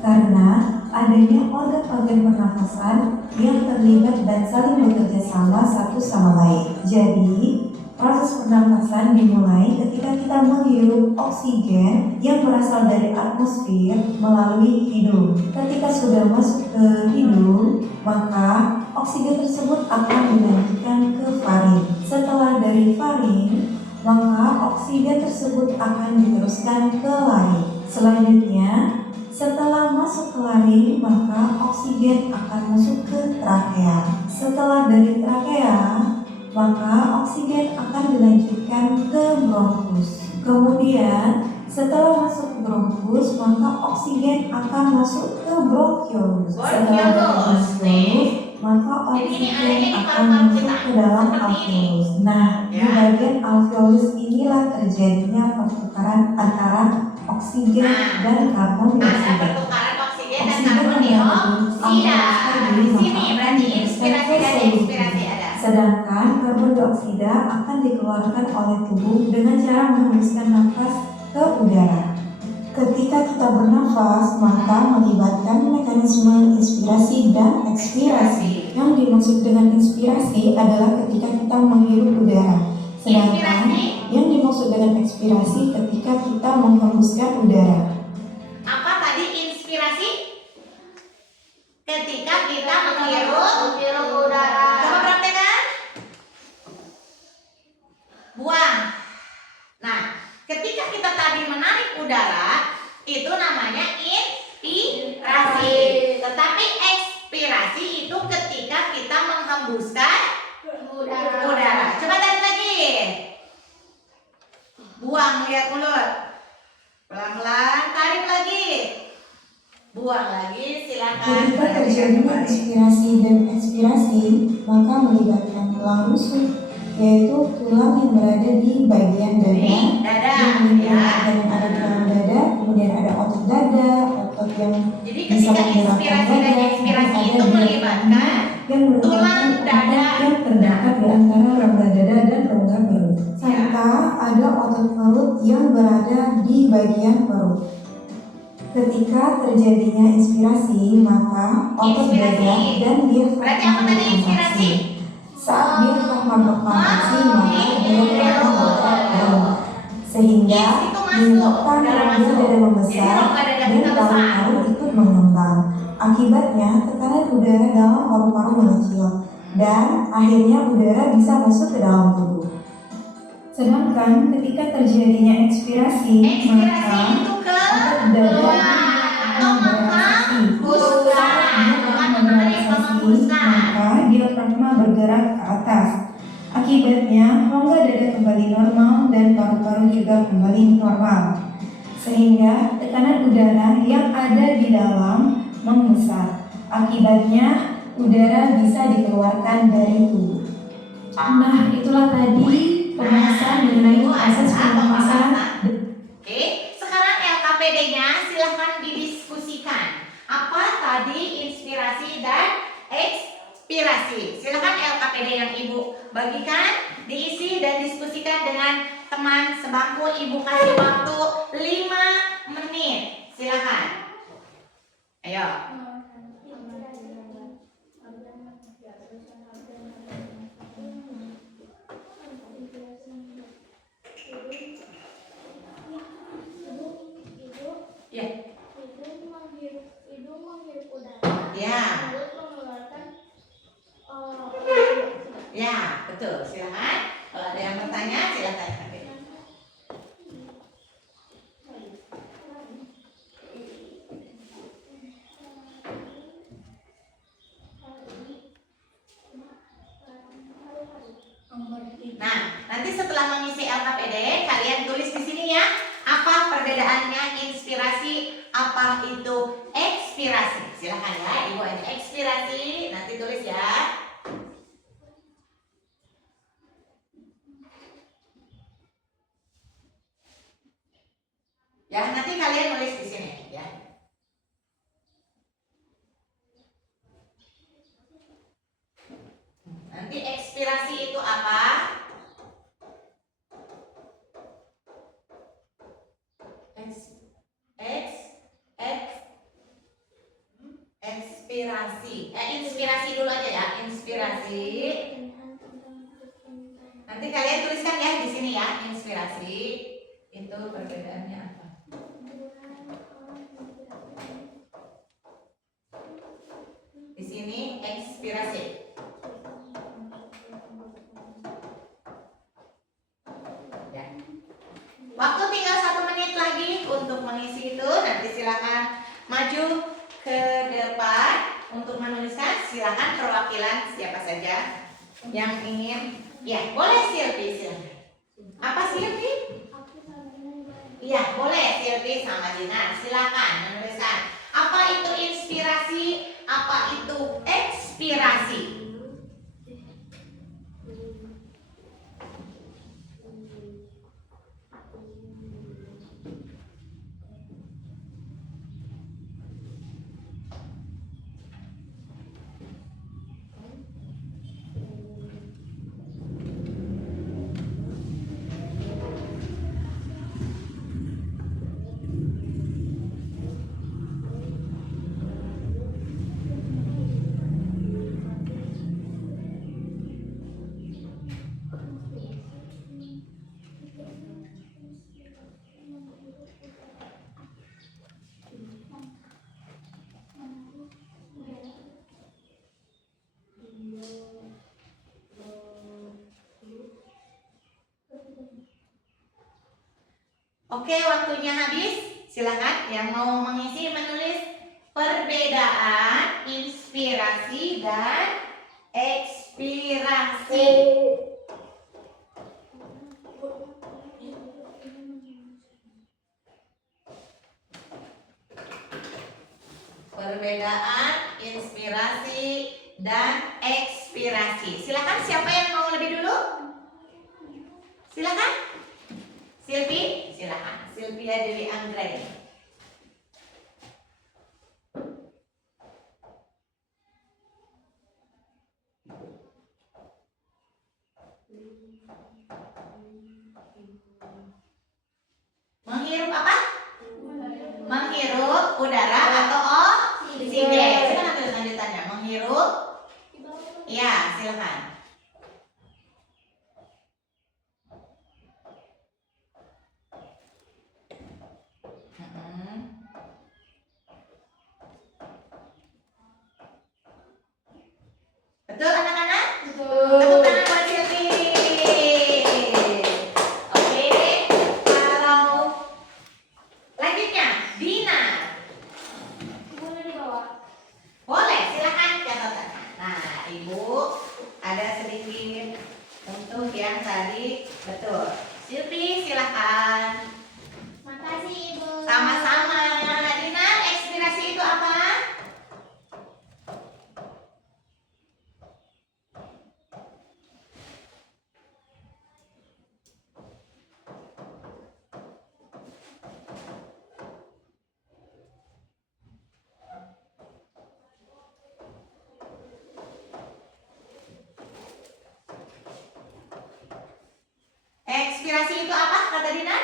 karena adanya organ-organ pernafasan yang terlibat dan saling bekerja sama satu sama lain. Jadi, proses pernafasan dimulai ketika kita menghirup oksigen yang berasal dari atmosfer melalui hidung. Ketika sudah masuk ke hidung, maka oksigen tersebut akan dilanjutkan ke faring. Setelah dari faring, maka oksigen tersebut akan diteruskan ke laring. Selanjutnya, setelah masuk ke laring, maka oksigen akan masuk ke trakea. Setelah dari trakea, maka oksigen akan dilanjutkan ke bronkus. Kemudian, setelah masuk ke bronkus, maka oksigen akan masuk ke bronkiolus. Setelah dari bronkiolus, maka oksigen akan masuk ke dalam alveolus. Nah, di bagian alveolus inilah terjadinya pertukaran antara oksigen dan karbon Ada dioksida. pertukaran oksigen dan karbon dioksida. Di sini berarti inspirasi dan ekspirasi ada. Sedangkan karbon dioksida akan dikeluarkan oleh tubuh dengan cara menghembuskan nafas ke udara. Ketika kita bernafas, maka melibatkan mekanisme inspirasi dan ekspirasi. Yang dimaksud dengan inspirasi adalah ketika kita menghirup udara. Sedangkan yang dimaksud dengan ekspirasi ketika kita menghembuskan udara. Apa tadi inspirasi? Ketika kita menghirup udara. Coba praktekkan. Buang. Nah, ketika kita tadi menarik udara, itu namanya inspirasi. Tetapi ekspirasi itu ketika kita menghembuskan udara. Coba tarik lagi. Buang, lihat mulut. Pelan-pelan, tarik lagi. Buang lagi, silakan. Ketika terjadinya inspirasi dan ekspirasi, maka melibatkan tulang rusuk, yaitu tulang yang berada di bagian dada, Dada, yang ada di dalam dada, kemudian ada otot dada, otot yang Jadi bisa ketika menggerakkan inspirasi dan dada, ekspirasi kemudian itu ada melibatkan yang merupakan tulang dada. otot yang terdapat di antara rongga dada dan rongga perut. Serta ada otot perut yang berada di bagian perut. Ketika terjadinya inspirasi, maka otot dada dan diafragma Berarti apa tadi inspirasi? Saat diafragma berkontraksi, maka diafragma bergerak, sehingga menyebabkan rongga dada membesar dan paru-paru ikut mengembang. Akibatnya, tekanan udara dalam paru-paru mengecil dan akhirnya udara bisa masuk ke dalam tubuh. Sedangkan ketika terjadinya ekspirasi, maka Ekspirasi itu ke otot dada atau menghembuskan, bukan menarik, menghembuskan. maka diafragma bergerak ke atas. Akibatnya rongga dada kembali normal dan paru-paru juga kembali normal. Sehingga tekanan udara yang ada di dalam membesar. Akibatnya udara bisa dikeluarkan dari tubuh. Nah, itulah tadi pembahasan mengenai proses pernapasan. Oke, sekarang LKPD-nya silahkan didiskusikan. Apa tadi inspirasi dan ekspirasi? Silahkan LKPD yang Ibu bagikan, diisi dan diskusikan dengan teman sebangku. Ibu kasih waktu 5 menit. Silahkan. Ayo. Ya. Hidung menghirup udara. Ya. Mulut mengeluarkan Ya, betul. Silahkan. Kalau ada yang bertanya, silahkan. Nah, nanti setelah mengisi LKPD, kalian tulis di sini ya, apa perbedaannya inspirasi, apa itu ekspirasi. Silahkan ya, Ibu ada ekspirasi, nanti tulis ya. Ya, nanti kalian tulis di sini ya. Nanti ekspirasi itu apa? Ekspirasi. Inspirasi dulu aja ya, inspirasi. Nanti kalian tuliskan ya di sini ya, inspirasi. Itu perbedaannya apa? Di sini ekspirasi. Ya. Waktu tinggal 1 menit lagi untuk mengisi itu. Nanti silakan maju ke depan untuk menuliskan. Silakan perwakilan siapa saja yang ingin. Ya, boleh Silvi, silakan. Apa Silvi? Iya, boleh Silvi sama Dina. Silakan menuliskan. Apa itu inspirasi? Apa itu ekspirasi? Oke, waktunya habis. Silakan yang mau mengisi menulis perbedaan inspirasi dan ekspirasi. Perbedaan inspirasi dan ekspirasi. Silakan, siapa yang mau lebih dulu? Silakan. Silvi, silakan. Silvia Dewi Anggreni. Menghirup apa? Menghirup udara atau oksigen. Silakan tulis lanjutannya. Menghirup. Ya, silakan. Betul anak-anak? Betul. Tepuk tangan buat Silvi. Oke, kalau lanjutnya Dina. Boleh dibawa. Boleh, silakan catatan. Nah, Ibu ada sedikit untuk yang tadi betul. Silvi, silakan. Makasih Ibu. Sama-sama. Dina, ekspirasi itu apa? Ekspirasi itu apa, kata Dina?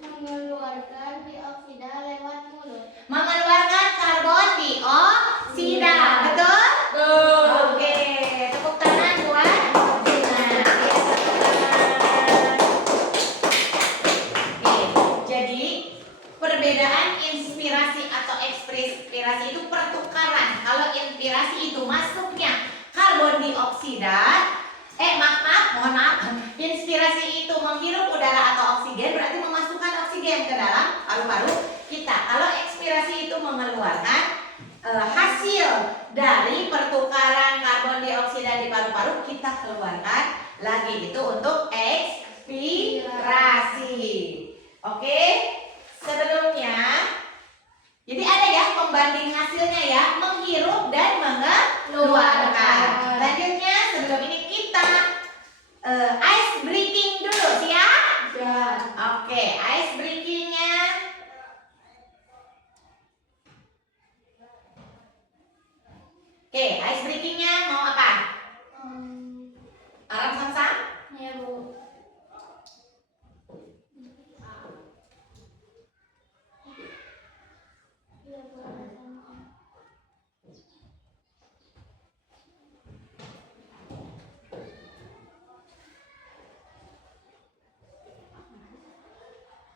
Mengeluarkan dioksida lewat mulut. Mengeluarkan karbon dioksida. Betul? Oke, tepuk tangan buat Dina. Ya, tepuk tangan. Oke, jadi perbedaan inspirasi atau ekspirasi itu pertukaran. Kalau inspirasi itu masuknya karbon dioksida. Mohon maaf. Inspirasi itu menghirup udara atau oksigen, berarti memasukkan oksigen ke dalam paru-paru kita. Kalau ekspirasi itu mengeluarkan hasil dari pertukaran karbon dioksida di paru-paru, kita keluarkan lagi. Itu untuk ekspirasi. Oke, sebelumnya jadi ada ya pembanding hasilnya ya, menghirup dan mengeluarkan. Lanjutnya sebelum ini kita ice breaking dulu, siap? Oke, ice breakingnya. Oke, ice breakingnya mau apa? Arab Samsam? Ya, Bu.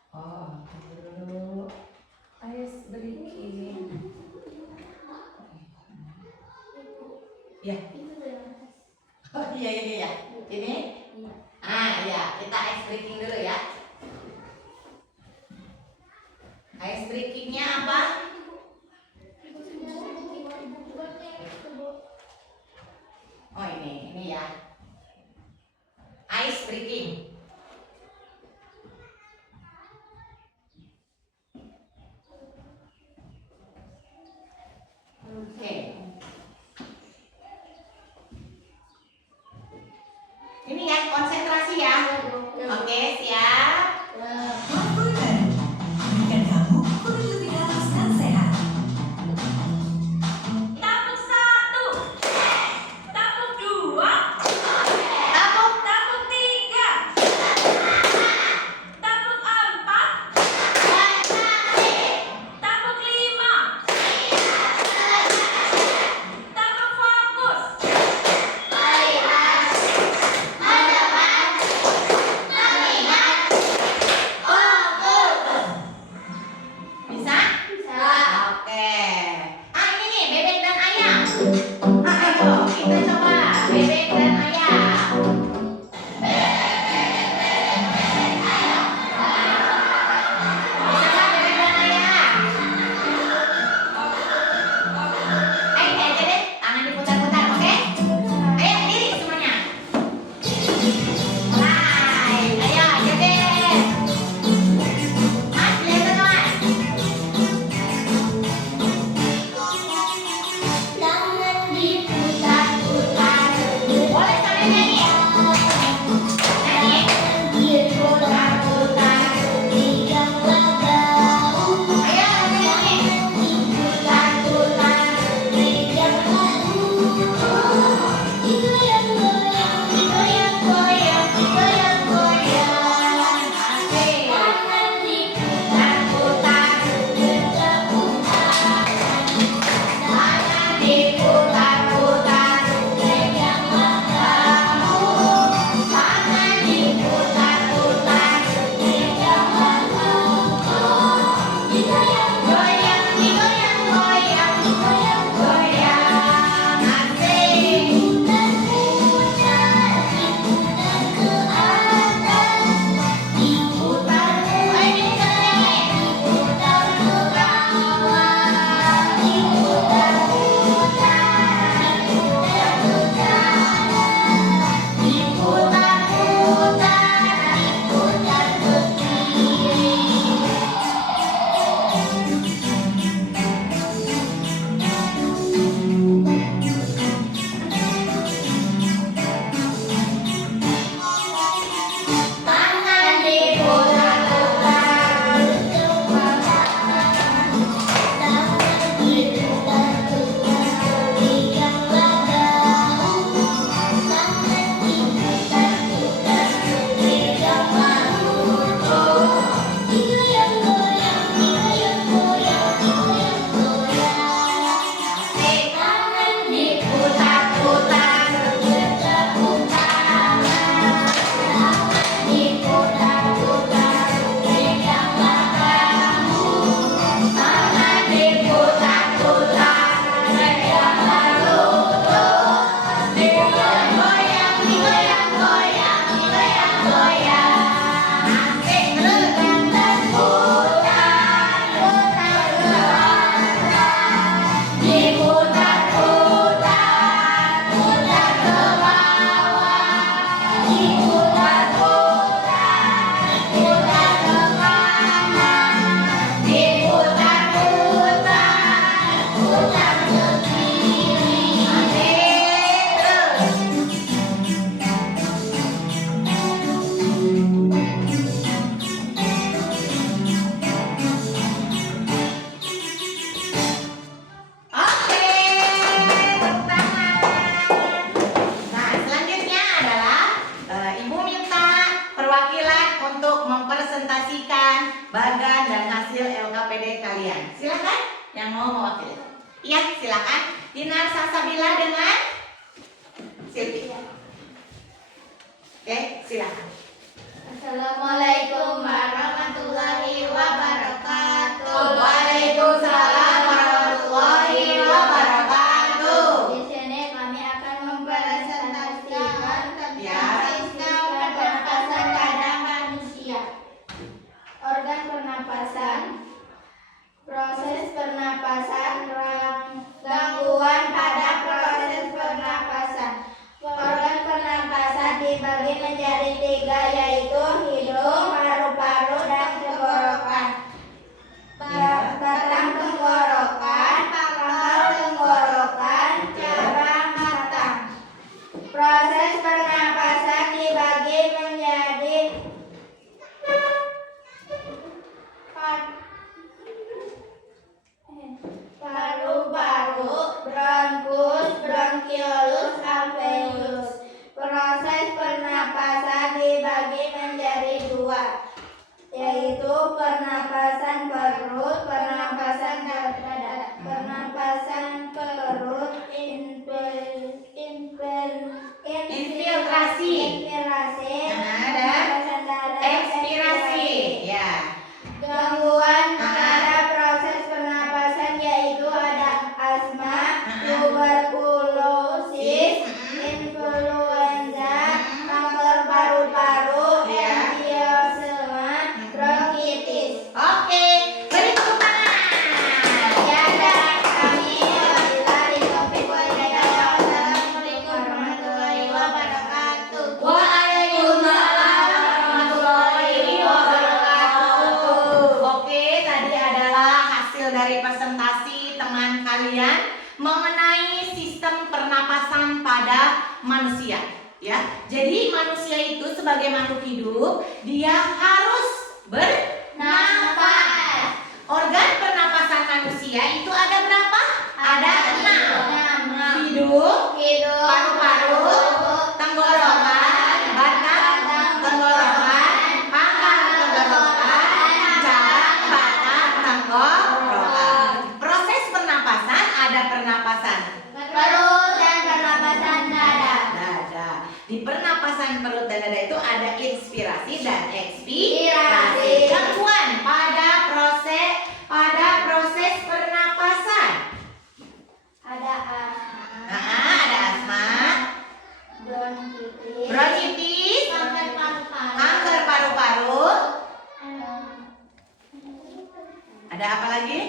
Oh, tunggu dulu. Ice breaking. Ya. Oh iya ini ya. Ini? Ah iya, kita ice breaking dulu ya. Ice breakingnya apa? Oh ini ya. Ice breaking. Oke. Ini ya konsentrasi ya. Oke, siap. Waktu baru memberikan kamu kulit lebih halus dan sehat. Tapuk 1, tapuk 2, Tapuk. tapuk 3, tapuk 4, tapuk 5, tapuk fokus. yang mau mewakili? Iya, silakan. Dinar Salsabila dengan Silvi. Oke, silakan. Assalamualaikum warahmatullahi wabarakatuh. Waalaikumsalam warahmatullahi wabarakatuh. Di sini kami akan mempresentasikan Ya. sistem pernapasan pada manusia. Organ pernapasan, proses pernapasan, gangguan pada proses pernapasan. Organ pernapasan dibagi menjadi 3, yaitu hidung, paru-paru, dan tenggorokan. Batang tenggorokan, pangkal tenggorokan, cabang matang. Proses pernapasan dibagi menjadi paru-paru, bronkus, bronkiolus, alveolus. Proses pernapasan dibagi menjadi 2, yaitu pernapasan perut, pernapasan dada. Pernapasan perut, Infiltrasi. pernapasan dada, Ekspirasi. Ya. Gangguan pada proses pernapasan yaitu ada asma, tuberkulosis, influenza, kanker paru-paru, emfiosema, bronkitis. Oke, beri tepuk tangan. Ya, dan kami wabillahi taufiq wal hidayah. Wassalamualaikum warahmatullahi wabarakatuh. Waalaikumsalam warahmatullahi wabarakatuh. Oke, tadi adalah hasil dari presentasi teman kalian mengenai sistem pernapasan pada manusia. Ya, jadi manusia itu sebagai makhluk hidup, dia harus bernafas. Organ pernapasan manusia itu ada berapa? Ada 6. Hidung, paru-paru, tenggorokan, batang tenggorokan, pangkal tenggorokan, cabang batang tenggorokan. Proses pernapasan ada pernapasan Perut dan pernapasan dada. dada. Di pernapasan perut dan dada itu ada inspirasi dan ekspirasi. Inspirasi. Gangguan pada proses pernapasan. Ada asma, Ada asma, bronkitis, bronkitis, kanker paru-paru, kanker paru-paru. Ada apa lagi?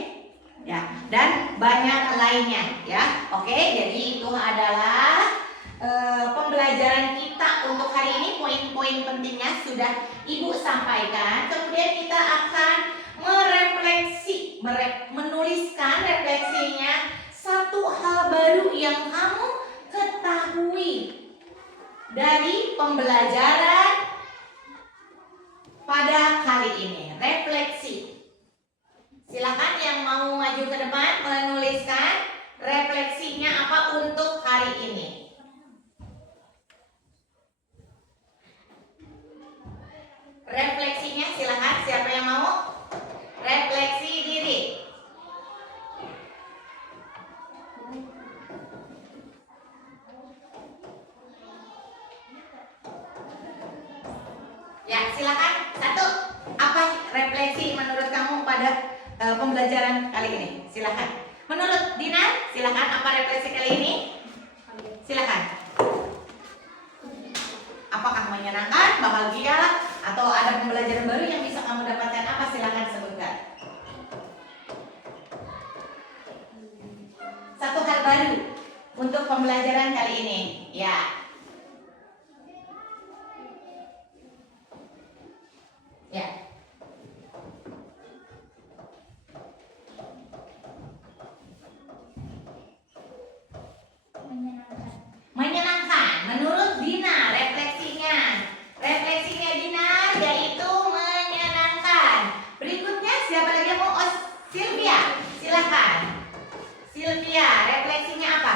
Ya, dan banyak lainnya ya. Oke, jadi itu adalah pembelajaran kita untuk hari ini. Poin-poin pentingnya sudah Ibu sampaikan. Kemudian kita akan merefleksi, menuliskan refleksinya satu hal baru yang kamu ketahui dari pembelajaran pada kali ini. Refleksi. Silakan yang mau maju ke depan menuliskan refleksinya apa untuk hari ini. Refleksinya silakan, siapa yang mau? Refleksi diri. Ya, silakan. Satu, apa refleksi menurut kamu pada pembelajaran kali ini? Silakan. Menurut Dina, silakan, apa refleksi kali ini? Silakan. Apakah menyenangkan, bahagia, atau ada pembelajaran baru yang bisa kamu dapatkan? Apa? Silakan sebutkan. Satu hal baru untuk pembelajaran kali ini. Ya. Ya. Menyenangkan. Menurut Dina, refleksinya Dina yaitu menyenangkan. Berikutnya siapa lagi yang mau? Oh, Sylvia, silakan. Sylvia, refleksinya apa?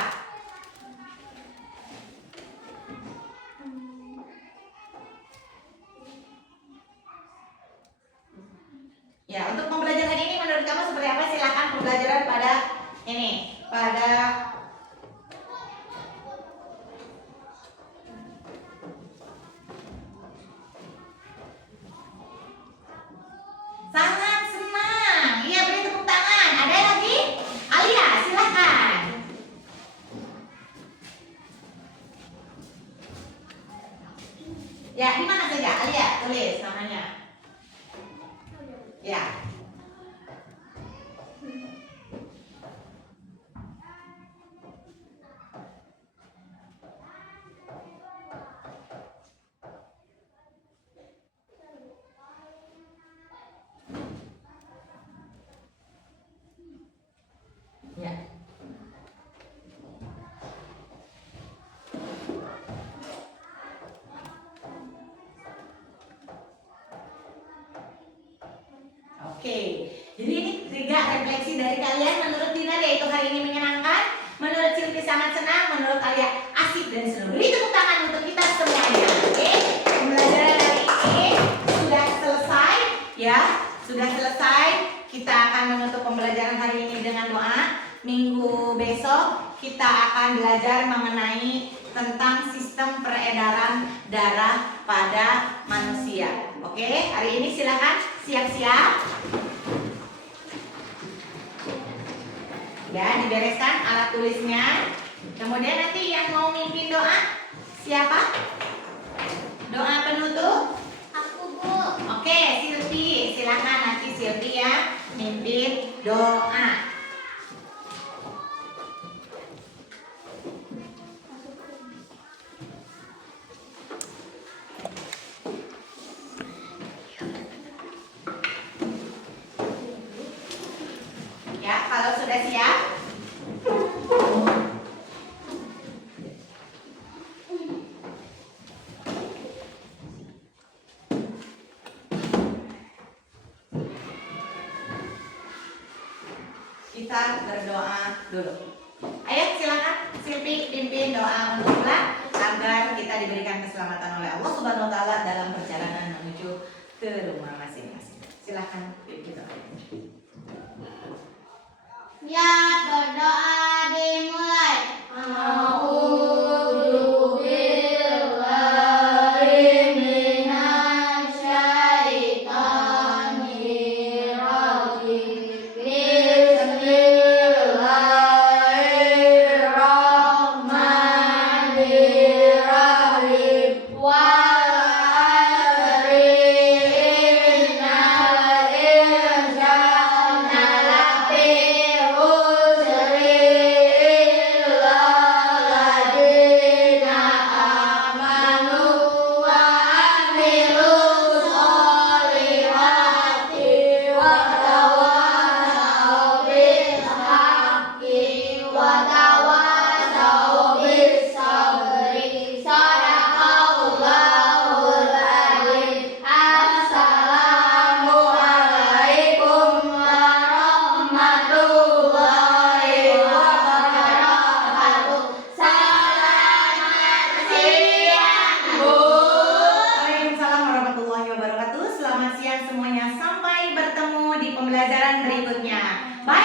Ya, untuk pembelajaran ini menurut kamu seperti apa? Silakan pembelajaran pada Ya, di mana saja? Alia, tulis namanya. Ya. Ya. Oke, jadi ini 3 refleksi dari kalian. Menurut Dinar yaitu hari ini menyenangkan, menurut Silvi sangat senang, menurut Alia asik dan seru. Beri tepuk tangan untuk kita semuanya. Oke, pembelajaran hari ini sudah selesai, ya, sudah selesai. Kita akan menutup pembelajaran hari ini dengan doa. Minggu besok kita akan belajar mengenai tentang sistem peredaran darah pada manusia. Oke, hari ini silakan siap-siap. Ya, dibereskan alat tulisnya. Kemudian nanti yang mau mimpin doa siapa? Doa penutup? Aku, Bu. Oke, Silvi, silakan nanti Silvi ya mimpin doa. Ya, kalau sudah siap. Kita berdoa dulu. Ayo silakan Silvi pimpin doa untuk pulang agar kita diberikan keselamatan oleh Allah Subhanahu wa taala dalam perjalanan menuju ke rumah